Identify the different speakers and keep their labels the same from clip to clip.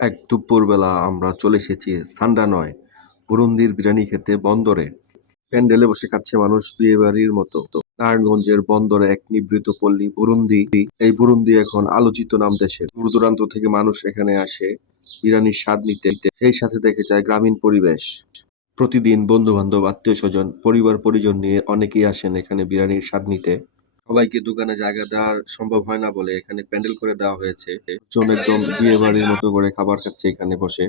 Speaker 1: এক দুপুরবেলা আমরা চলে এসেছি সান্ডা নয়, বুরুন্দির বিরিয়ানি খেতে বন্দরে। প্যান্ডেলে বসে খাচ্ছে মানুষ বিয়ে বাড়ির মতো। নারায়ণগঞ্জের বন্দরে এক নিবৃত পল্লী বুরুন্দি। এই বুরুন্দি এখন আলোচিত নাম দেশের। দূর দূরান্ত থেকে মানুষ এখানে আসে বিরিয়ানির স্বাদ নিতে। সেই সাথে দেখে যায় গ্রামীণ পরিবেশ। প্রতিদিন বন্ধু বান্ধব আত্মীয় স্বজন পরিবার পরিজন নিয়ে অনেকেই আসেন এখানে বিরিয়ানির স্বাদ নিতে। সবাইকে দোকানে জায়গা দেওয়া সম্ভব হয় না বলে এখানে প্যান্ডেল করে দেওয়া হয়েছে। জন একদম বিয়ে বাড়ির মতো করে খাবার খাচ্ছে এখানে বসে।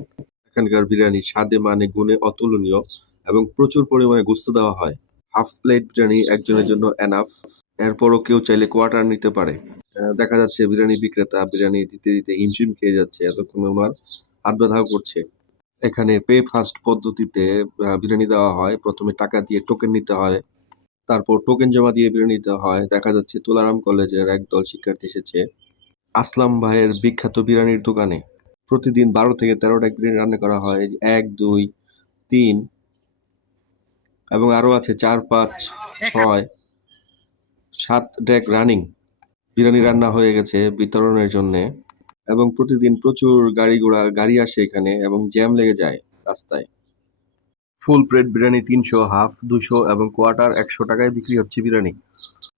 Speaker 1: এখানকার বিরিয়ানি স্বাদে মানে গুণে অতুলনীয় এবং প্রচুর পরিমাণে গুস্ত দেওয়া হয়। হাফ প্লেট বিরিয়ানি একজনের জন্য এনাফ এরপরও কেউ চাইলে কোয়ার্টার নিতে পারে। দেখা যাচ্ছে বিরিয়ানি বিক্রেতা বিরিয়ানি দিতে দিতে হিমশিম খেয়ে যাচ্ছে, এতক্ষণ ওনার হাত ব্যথাও করছে। এখানে পে ফাস্ট পদ্ধতিতে বিরিয়ানি দেওয়া হয়। প্রথমে টাকা দিয়ে টোকেন নিতে হয়। তারপর টোকেন জমা দিয়ে বিরিয়ানি নিতে হয়। দেখা যাচ্ছে তুলারাম কলেজের একদল শিক্ষার্থী এসেছে আসলাম ভাইয়ের বিখ্যাত বিরিয়ানির দোকানে। প্রতিদিন বারো থেকে তেরোটা বিরিয়ানি রান্না করা হয়। এক, দুই, তিন এবং আরও আছে চার, পাঁচ, ছয়, সাত ডেক রানিং বিরিয়ানি রান্না হয়ে গেছে বিতরণের জন্যে এবং প্রতিদিন প্রচুর গাড়ি ঘোড়া, গাড়ি আসে এখানে এবং জ্যাম লেগে যায় রাস্তায়। ফুল প্লেট বিরিয়ানি তিনশো, হাফ, দুশো এবং কোয়ার্টার একশো টাকায় বিক্রি হচ্ছে বিরিয়ানি।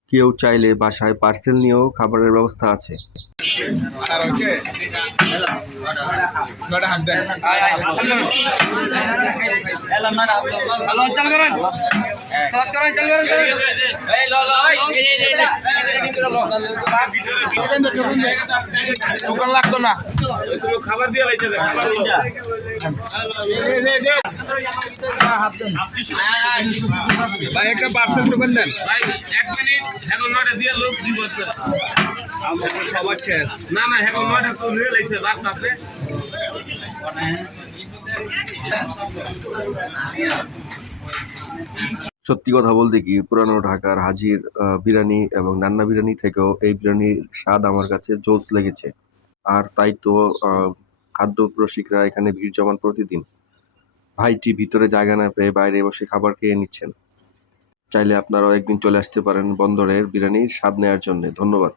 Speaker 1: কেউ চাইলে বাসায় পার্সেল নিয়েও খাবারের ব্যবস্থা আছে।
Speaker 2: দোকান লাগতো না
Speaker 3: খাবার দিয়ে
Speaker 2: একটা পার্সেল টোকেন দেন
Speaker 3: এক মিনিট, এখন দিয়ে লোক
Speaker 2: সবার
Speaker 3: না না এখন নয়টা তো আছে।
Speaker 1: সত্যি কথা বলতে কি, পুরানো ঢাকার হাজির বিরিয়ানি এবং নান্না বিরিয়ানি থেকেও এই বিরিয়ানির স্বাদ আমার কাছে জোস লেগেছে। আর তাই তো খাদ্য রসিকরা এখানে ভিড় জমান প্রতিদিন। ভাইটি ভিতরে জায়গা না পেয়ে বাইরে বসে খাবার খেয়ে নিচ্ছেন। চাইলে আপনারাও একদিন চলে আসতে পারেন বন্দরের বিরিয়ানির স্বাদ নেওয়ার জন্য। ধন্যবাদ।